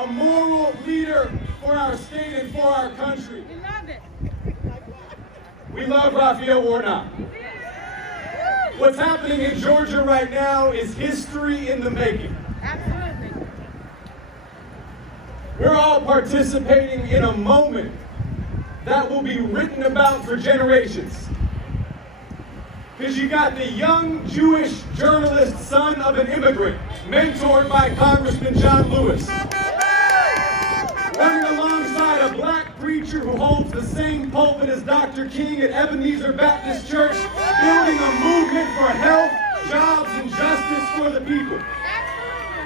a moral leader for our state and for our country. We love it. We love Raphael Warnock. What's happening in Georgia right now is history in the making. Absolutely. We're all participating in a moment that will be written about for generations. Because you got the young Jewish journalist, son of an immigrant, mentored by Congressman John Lewis, running alongside a black preacher who holds the same pulpit as Dr. King at Ebenezer Baptist Church, building a movement for health, jobs, and justice for the people.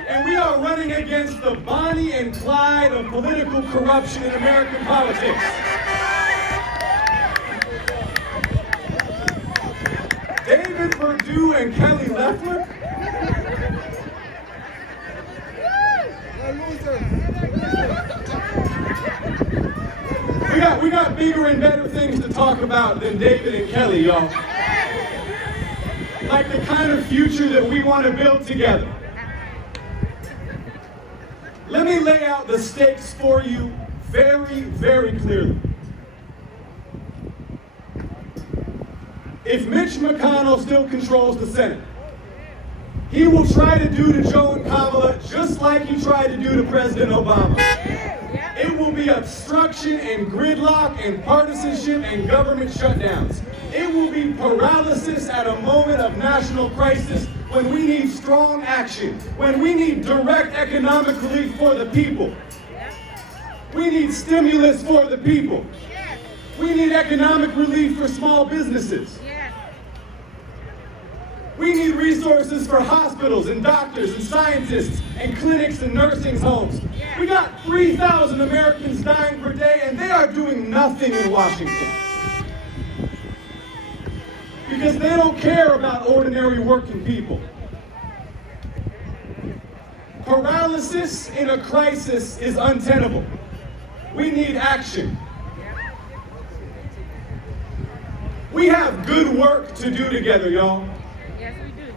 And we are running against the Bonnie and Clyde of political corruption in American politics. David Perdue and Kelly Loeffler? We got bigger and better things to talk about than David and Kelly, y'all. Like the kind of future that we want to build together. Let me lay out the stakes for you very, very clearly. If Mitch McConnell still controls the Senate, he will try to do to Joe and Kamala just like he tried to do to President Obama. It will be obstruction and gridlock and partisanship and government shutdowns. It will be paralysis at a moment of national crisis when we need strong action, when we need direct economic relief for the people. We need stimulus for the people. We need economic relief for small businesses. We need resources for hospitals and doctors and scientists and clinics and nursing homes. We got 3,000 Americans dying per day and they are doing nothing in Washington. Because they don't care about ordinary working people. Paralysis in a crisis is untenable. We need action. We have good work to do together, y'all. Yes, we do.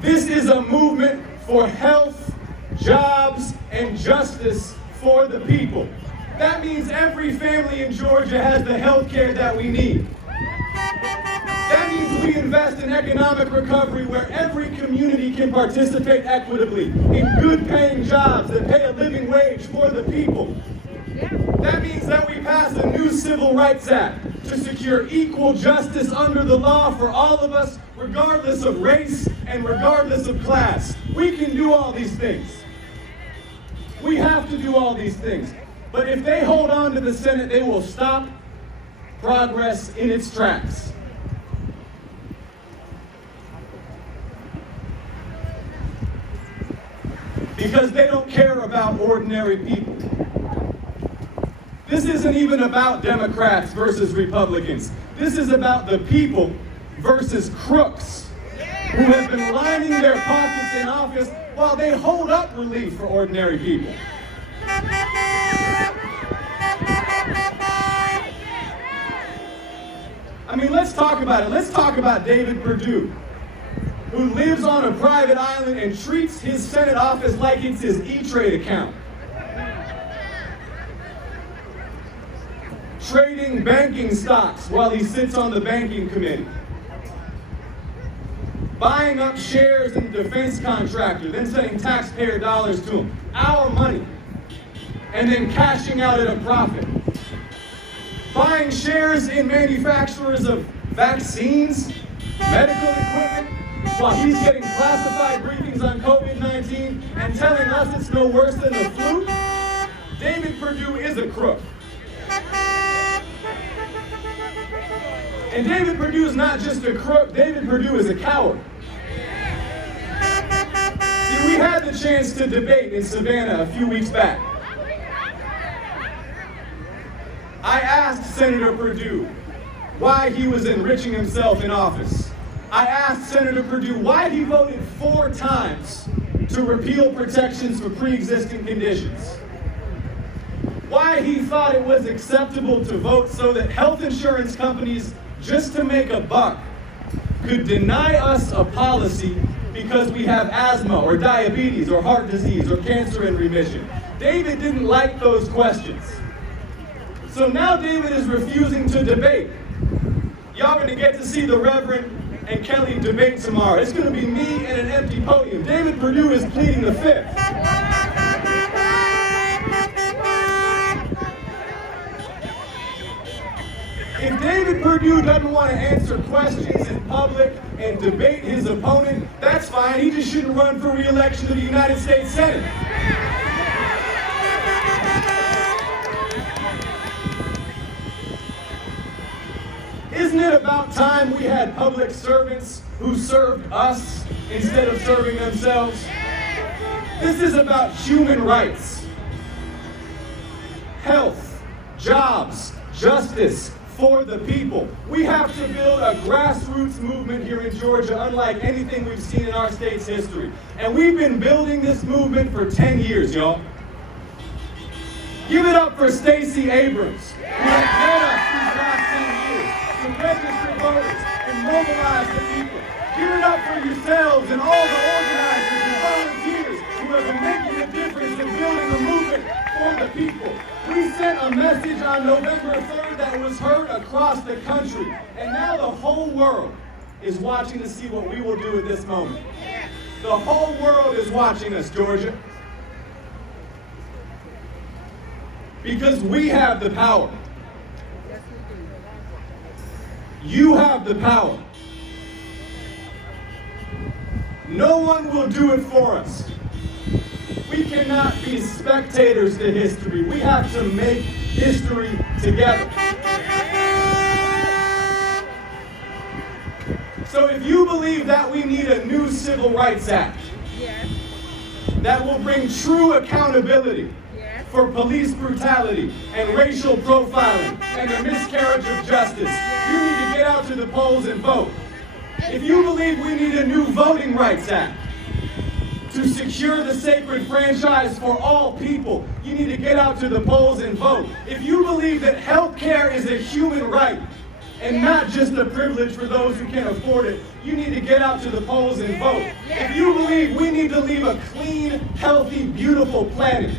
This is a movement for health, jobs, and justice for the people. That means every family in Georgia has the health care that we need. That means we invest in economic recovery where every community can participate equitably in good-paying jobs that pay a living wage for the people. That means that we pass a new Civil Rights Act to secure equal justice under the law for all of us, regardless of race and regardless of class. We can do all these things. We have to do all these things. But if they hold on to the Senate, they will stop progress in its tracks. Because they don't care about ordinary people. This isn't even about Democrats versus Republicans. This is about the people versus crooks who have been lining their pockets in office while they hold up relief for ordinary people. I mean, let's talk about it. Let's talk about David Perdue, who lives on a private island and treats his Senate office like it's his E-Trade account. Trading banking stocks while he sits on the banking committee. Buying up shares in a defense contractor, then sending taxpayer dollars to him. Our money. And then cashing out at a profit. Buying shares in manufacturers of vaccines, medical equipment, while he's getting classified briefings on COVID-19 and telling us it's no worse than the flu. David Perdue is a crook. And David Perdue is not just a crook, David Perdue is a coward. See, we had the chance to debate in Savannah a few weeks back. I asked Senator Perdue why he was enriching himself in office. I asked Senator Perdue why he voted 4 times to repeal protections for pre-existing conditions. Why he thought it was acceptable to vote so that health insurance companies, just to make a buck, could deny us a policy because we have asthma or diabetes or heart disease or cancer in remission. David didn't like those questions. So now David is refusing to debate. Y'all gonna get to see the Reverend and Kelly debate tomorrow. It's gonna be me and an empty podium. David Perdue is pleading the fifth. If David Perdue doesn't want to answer questions in public and debate his opponent, that's fine. He just shouldn't run for re-election to the United States Senate. Isn't it about time we had public servants who served us instead of serving themselves? This is about human rights, health, jobs, justice for the people. We have to build a grassroots movement here in Georgia unlike anything we've seen in our state's history. And we've been building this movement for 10 years, y'all. Give it up for Stacey Abrams, who has led us these last 10 years to register voters and mobilize the people. Give it up for yourselves and all the organizers and volunteers who have been making a difference in building a movement for the people. We sent a message on November 3rd that was heard across the country, and now the whole world is watching to see what we will do at this moment. The whole world is watching us, Georgia, because we have the power. You have the power. No one will do it for us. We cannot be spectators to history. We have to make history together. So if you believe that we need a new Civil Rights Act that will bring true accountability for police brutality and racial profiling and the miscarriage of justice, you need to get out to the polls and vote. If you believe we need a new Voting Rights Act to secure the sacred franchise for all people, you need to get out to the polls and vote. If you believe that health care is a human right and not just a privilege for those who can't afford it, you need to get out to the polls and vote. If you believe we need to leave a clean, healthy, beautiful planet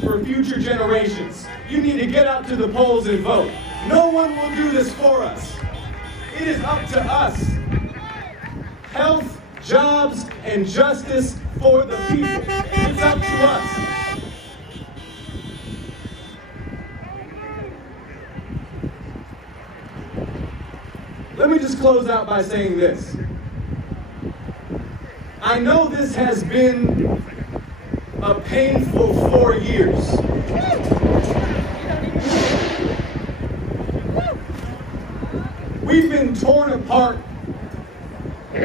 for future generations, you need to get out to the polls and vote. No one will do this for us. It is up to us. Health, jobs, and justice for the people. It's up to us. Let me just close out by saying this. I know this has been a painful 4 years. We've been torn apart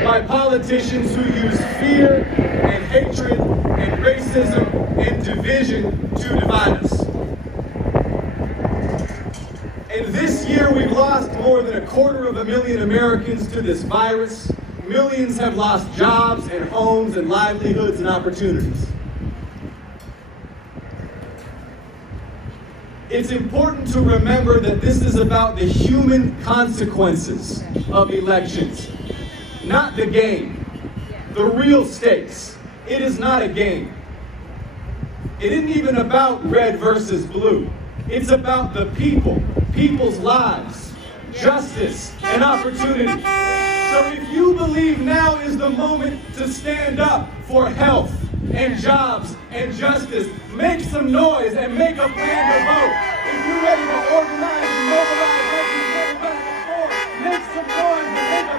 by politicians who use fear and hatred and racism and division to divide us. And this year we've lost more than 250,000 Americans to this virus. Millions have lost jobs and homes and livelihoods and opportunities. It's important to remember that this is about the human consequences of elections, not the game, the real stakes. It is not a game. It isn't even about red versus blue. It's about the people, people's lives, justice, and opportunity. So if you believe now is the moment to stand up for health and jobs and justice, make some noise and make a plan to vote. If you're ready to organize and mobilize like you've never done before, make some noise and make a